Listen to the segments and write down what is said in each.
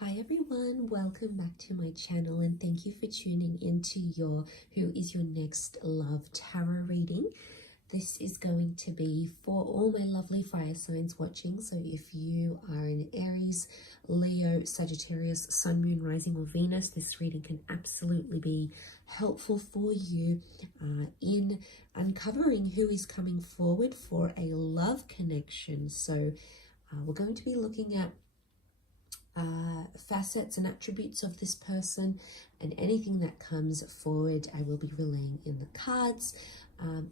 Hi everyone, welcome back to my channel and thank you for tuning into your Who is Your Next Love Tarot reading. This is going to be for all my lovely fire signs watching. So if you are an Aries, Leo, Sagittarius, Sun, Moon, Rising or Venus, this reading can absolutely be helpful for you in uncovering who is coming forward for a love connection. So we're going to be looking at facets and attributes of this person, and anything that comes forward I will be relaying in the cards.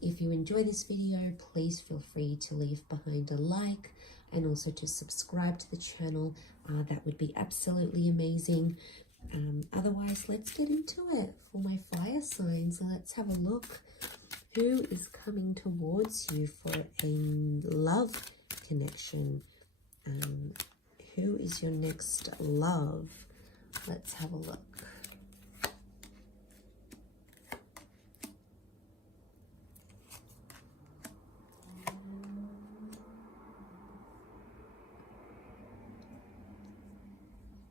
If you enjoy this video, please feel free to leave behind a like and also to subscribe to the channel. That would be absolutely amazing. Otherwise, let's get into it for my fire signs. Let's have a look. Who is coming towards you for a love connection? Who is your next love? Let's have a look.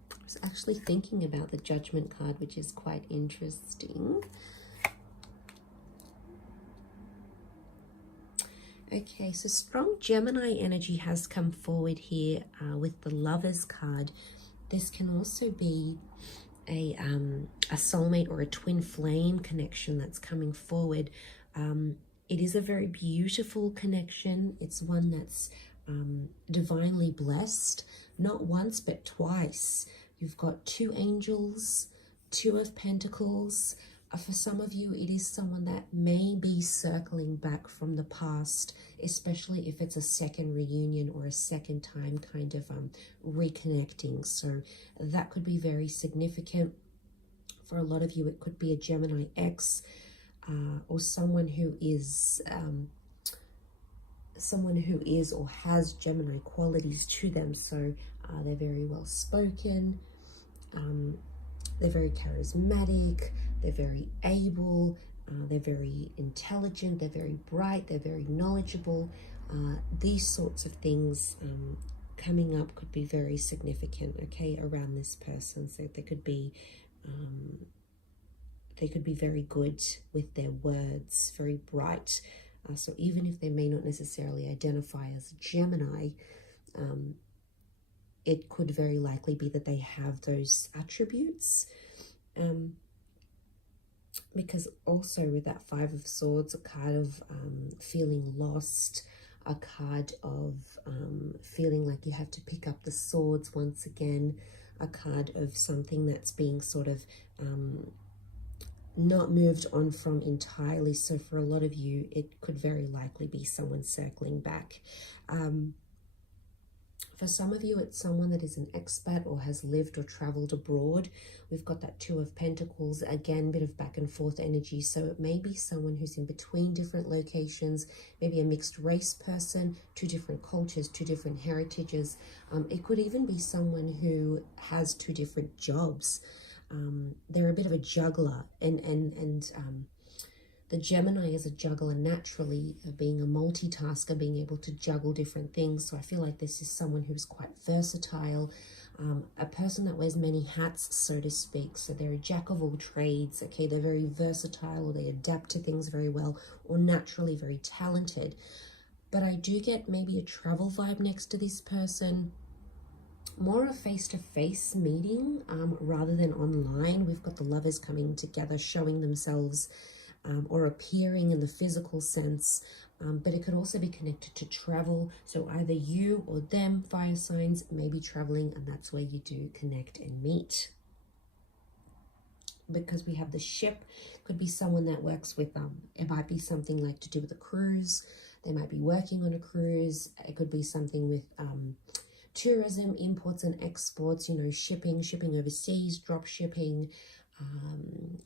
I was actually thinking about the Judgment card, which is quite interesting. Okay, so strong Gemini energy has come forward here with the Lovers card. This can also be a soulmate or a twin flame connection that's coming forward. It is a very beautiful connection. It's one that's divinely blessed, not once but twice. You've got two angels, two of pentacles. For some of you, it is someone that may be circling back from the past, especially if it's a second reunion or a second time kind of reconnecting. So that could be very significant. For a lot of you, it could be a Gemini ex or someone who is or has Gemini qualities to them. So they're very well spoken. They're very charismatic, they're very able, they're very intelligent, they're very bright, they're very knowledgeable. These sorts of things coming up could be very significant, okay, around this person. So they could be very good with their words, very bright. So even if they may not necessarily identify as Gemini, it could very likely be that they have those attributes. Because also with that Five of Swords, a card of feeling lost, a card of feeling like you have to pick up the swords once again, a card of something that's being sort of not moved on from entirely. So for a lot of you, it could very likely be someone circling back. For some of you, it's someone that is an expat or has lived or traveled abroad. We've got that Two of Pentacles, again, bit of back and forth energy. So it may be someone who's in between different locations, maybe a mixed race person, two different cultures, two different heritages. It could even be someone who has two different jobs. They're a bit of a juggler, and the Gemini is a juggler naturally, being a multitasker, being able to juggle different things. So I feel like this is someone who's quite versatile, a person that wears many hats, so to speak. So they're a jack of all trades, okay? They're very versatile, or they adapt to things very well, or naturally very talented. But I do get maybe a travel vibe next to this person. More a face-to-face meeting rather than online. We've got the Lovers coming together, showing themselves or appearing in the physical sense, but it could also be connected to travel. So either you or them, fire signs, may be traveling, and that's where you do connect and meet. Because we have the ship, could be someone that works with, it might be something like to do with a cruise. They might be working on a cruise. It could be something with tourism, imports and exports, you know, shipping overseas, drop shipping,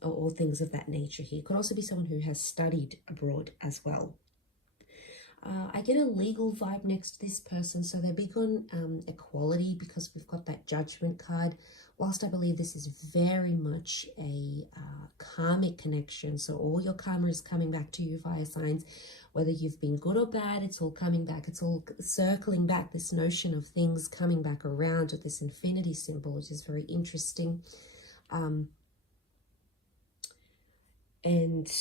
or things of that nature here. Could also be someone who has studied abroad as well. I get a legal vibe next to this person, so they're big on equality, because we've got that Judgment card. Whilst I believe this is very much a karmic connection, so all your karma is coming back to you, fire signs, whether you've been good or bad, it's all coming back. It's all circling back, this notion of things coming back around with this infinity symbol, which is very interesting. And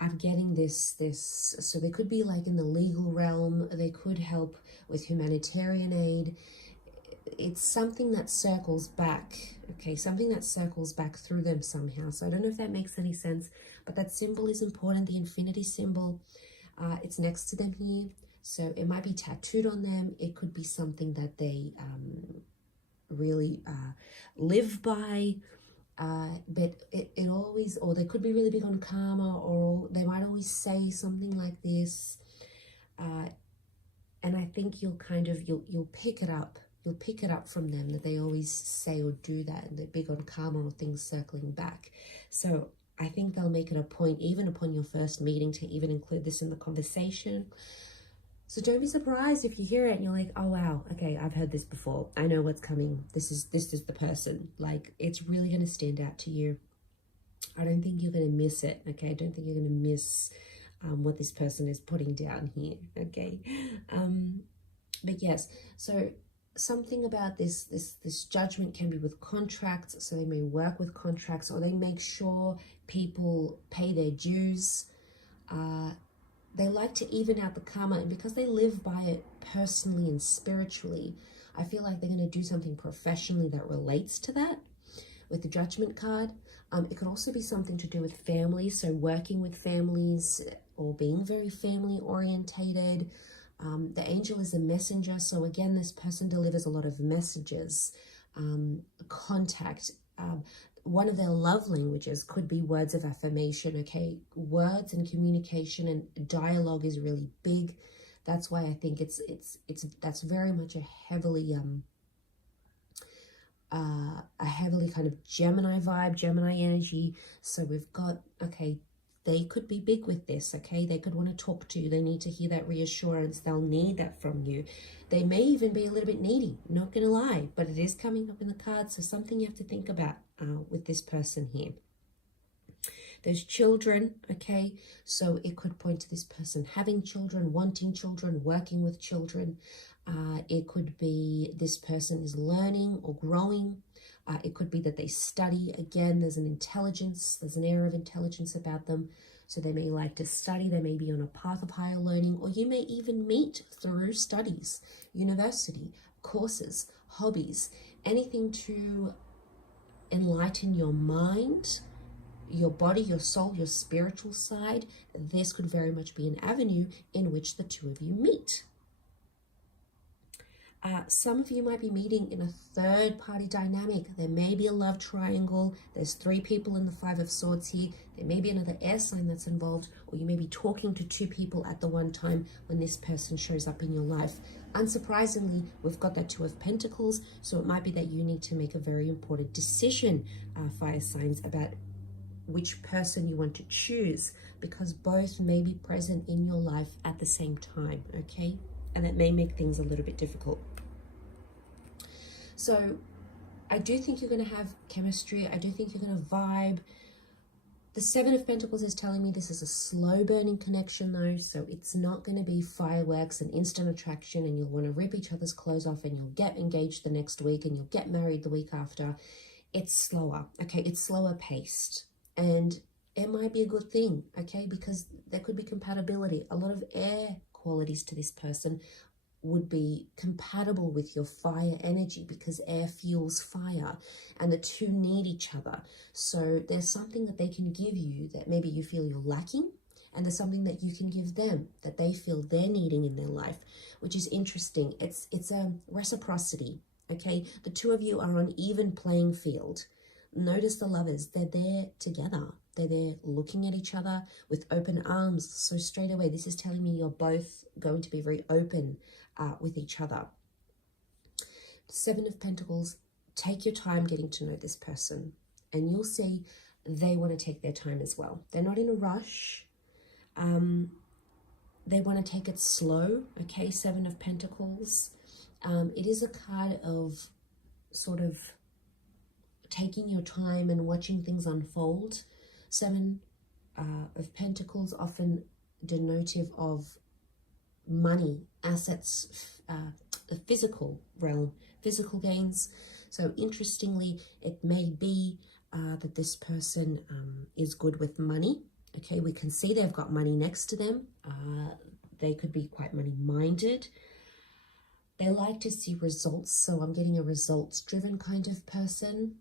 I'm getting this, so they could be like in the legal realm, they could help with humanitarian aid. It's something that circles back, okay, something that circles back through them somehow. So I don't know if that makes any sense, but that symbol is important, the infinity symbol. It's next to them here, so it might be tattooed on them. It could be something that they really live by. But it always, or they could be really big on karma, or they might always say something like this, and I think you'll kind of, you'll pick it up. You'll pick it up from them that they always say or do that, and they're big on karma or things circling back. So I think they'll make it a point, even upon your first meeting, to even include this in the conversation. So don't be surprised if you hear it and you're like, oh wow, okay, I've heard this before. I know what's coming. This is the person. Like, it's really going to stand out to you. I don't think you're going to miss it, okay? I don't think you're going to miss what this person is putting down here, okay? But yes, so something about this Judgment can be with contracts, so they may work with contracts, or they make sure people pay their dues. They like to even out the karma, and because they live by it personally and spiritually, I feel like they're going to do something professionally that relates to that with the Judgment card. It could also be something to do with families, so working with families or being very family orientated. The angel is a messenger, so again, this person delivers a lot of messages, contact. One of their love languages could be words of affirmation, okay? Words and communication and dialogue is really big. That's why I think that's very much a heavily kind of Gemini vibe, Gemini energy. So we've got, okay, they could be big with this, okay? They could want to talk to you. They need to hear that reassurance. They'll need that from you. They may even be a little bit needy, not going to lie, but it is coming up in the cards, so something you have to think about with this person here. There's children, okay? So it could point to this person having children, wanting children, working with children. It could be this person is learning or growing. It could be that they study. Again, there's an intelligence, there's an air of intelligence about them. So they may like to study, they may be on a path of higher learning, or you may even meet through studies, university, courses, hobbies, anything to enlighten your mind, your body, your soul, your spiritual side. This could very much be an avenue in which the two of you meet. Some of you might be meeting in a third party dynamic. There may be a love triangle. There's 3 people in the 5 of Swords here. There may be another air sign that's involved, or you may be talking to 2 people at the one time when this person shows up in your life. Unsurprisingly, we've got that 2 of Pentacles, so it might be that you need to make a very important decision, fire signs, about which person you want to choose, because both may be present in your life at the same time, okay? And that may make things a little bit difficult. So I do think you're going to have chemistry. I do think you're going to vibe. The 7 of Pentacles is telling me this is a slow burning connection though, so it's not going to be fireworks and instant attraction and you'll want to rip each other's clothes off and you'll get engaged the next week and you'll get married the week after. It's slower, okay? It's slower paced, and it might be a good thing, okay? Because there could be compatibility. A lot of air qualities to this person would be compatible with your fire energy, because air fuels fire and the two need each other. So there's something that they can give you that maybe you feel you're lacking, and there's something that you can give them that they feel they're needing in their life, which is interesting. It's a reciprocity, okay? The two of you are on even playing field. Notice the lovers, they're there together. They're there looking at each other with open arms. So straight away, this is telling me you're both going to be very open with each other. 7 of Pentacles, take your time getting to know this person, and you'll see they want to take their time as well. They're not in a rush. they want to take it slow, okay? Seven of Pentacles. It is a card of sort of taking your time and watching things unfold. Seven of Pentacles, often denotive of money, assets, the physical realm, physical gains. So interestingly, it may be that this person is good with money. Okay, we can see they've got money next to them. They could be quite money-minded. They like to see results, so I'm getting a results-driven kind of person.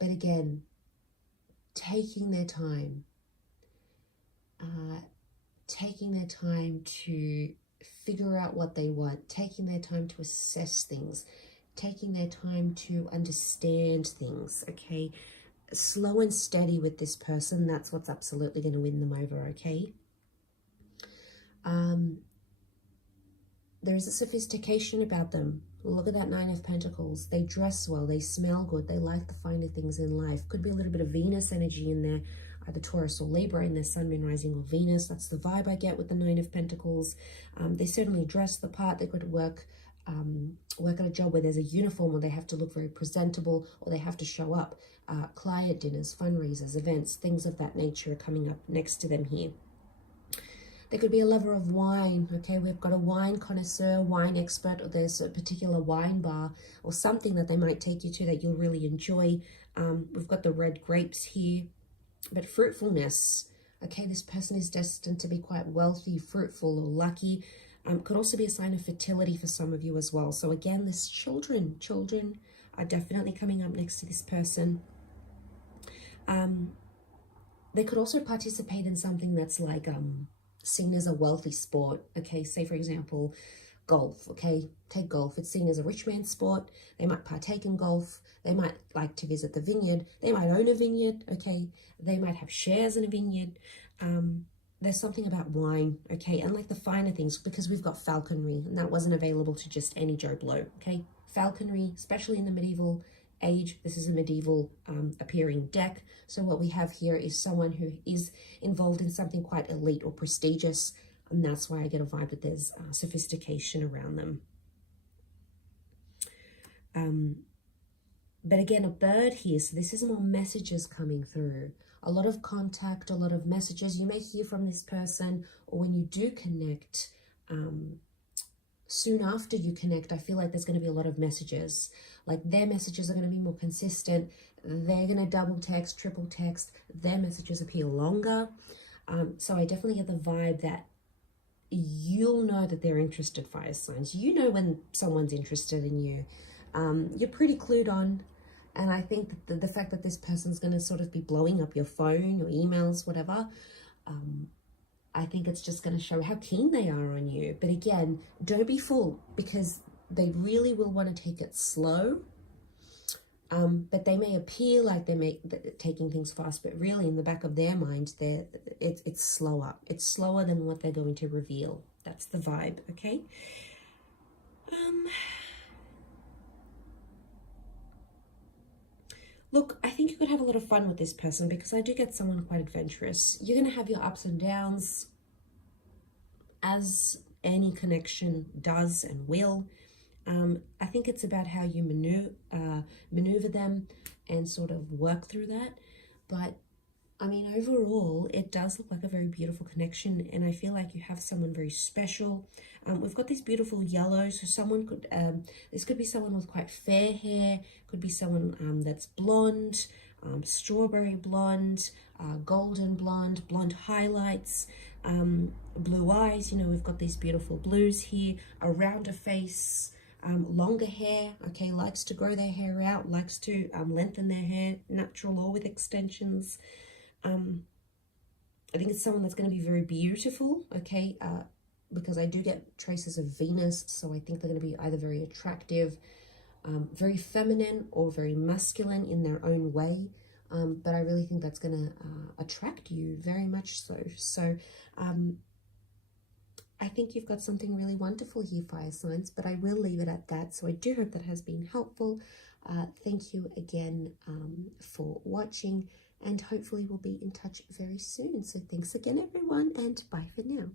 But again, taking their time to figure out what they want, taking their time to assess things, taking their time to understand things, okay? Slow and steady with this person. That's what's absolutely going to win them over, okay? There's a sophistication about them. Look at that Nine of Pentacles. They dress well, they smell good, they like the finer things in life. Could be a little bit of Venus energy in there, either Taurus or Libra in their Sun, Moon, Rising, or Venus. That's the vibe I get with the Nine of Pentacles. They certainly dress the part. They could work at a job where there's a uniform, or they have to look very presentable, or they have to show up. Client dinners, fundraisers, events, things of that nature are coming up next to them here. They could be a lover of wine, okay? We've got a wine connoisseur, wine expert, or there's a particular wine bar or something that they might take you to that you'll really enjoy. We've got the red grapes here, but fruitfulness, okay? This person is destined to be quite wealthy, fruitful, or lucky. Could also be a sign of fertility for some of you as well. So again, this children are definitely coming up next to this person. They could also participate in something that's like seen as a wealthy sport, okay? Say for example, golf, okay? Take golf. It's seen as a rich man's sport. They might partake in golf. They might like to visit the vineyard. They might own a vineyard, okay? They might have shares in a vineyard. There's something about wine, okay? And like the finer things, because we've got falconry, and that wasn't available to just any Joe Blow, okay? Falconry, especially in the medieval age. This is a medieval appearing deck. So what we have here is someone who is involved in something quite elite or prestigious, and that's why I get a vibe that there's sophistication around them. But again, a bird here, so this is more messages coming through. A lot of contact, a lot of messages. You may hear from this person, or when you do connect, soon after you connect, I feel like there's going to be a lot of messages. Like their messages are going to be more consistent. They're going to double text, triple text. Their messages appear longer. So I definitely get the vibe that you'll know that they're interested, fire signs. You know when someone's interested in you. You're pretty clued on. And I think that the fact that this person's going to sort of be blowing up your phone, your emails, whatever, I think it's just going to show how keen they are on you. But again, don't be fooled, because they really will want to take it slow. But they may appear like they're taking things fast, but really in the back of their mind, it's slower. It's slower than what they're going to reveal. That's the vibe, okay? Look, I think you could have a lot of fun with this person, because I do get someone quite adventurous. You're going to have your ups and downs, as any connection does and will. I think it's about how you maneuver them and sort of work through that. But I mean, overall, it does look like a very beautiful connection, and I feel like you have someone very special. We've got these beautiful yellows, so someone could, this could be someone with quite fair hair, could be someone that's blonde, strawberry blonde, golden blonde, blonde highlights, blue eyes. You know, we've got these beautiful blues here, a rounder face, longer hair, okay, likes to grow their hair out, likes to lengthen their hair, natural or with extensions. I think it's someone that's going to be very beautiful, okay, because I do get traces of Venus, so I think they're going to be either very attractive, very feminine, or very masculine in their own way. But I really think that's going to attract you very much so. So I think you've got something really wonderful here, fire signs, but I will leave it at that. So I do hope that has been helpful. Thank you again for watching, and hopefully we'll be in touch very soon. So thanks again, everyone, and bye for now.